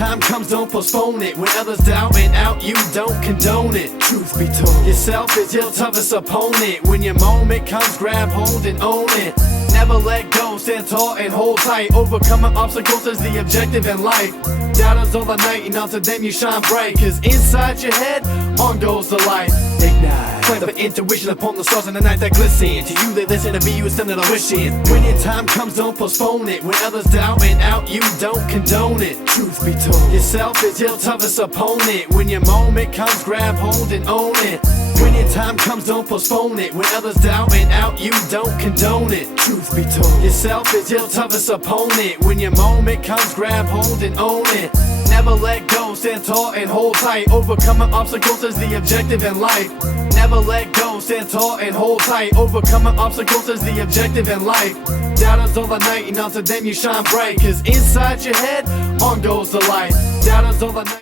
time comes, don't postpone it. When others doubt and out, you don't condone it. Truth be told, yourself is your toughest opponent. When your moment comes, grab hold and own it. Never let go, stand tall and hold tight. Overcoming obstacles is the objective in life. Doubters all the night and onto them you shine bright. Cause inside your head, on goes the light. Ignite, plan for intuition upon the stars in the night that glisten. To you they listen, to be you is something I'm wishing. When your time comes, don't postpone it. When others doubt and out, you don't condone it. Truth be told, yourself is your toughest opponent. When your moment comes, grab hold and own it. When your time comes, don't postpone it. When others doubt and out, you don't condone it. Truth be told, yourself is your toughest opponent. When your moment comes, grab hold and own it. Never let go, stand tall and hold tight. Overcoming obstacles is the objective in life. Never let go, stand tall and hold tight. Overcoming obstacles is the objective in life. Doubters all the night and onto them you shine bright. Cause inside your head, on goes the light. Doubters all the night.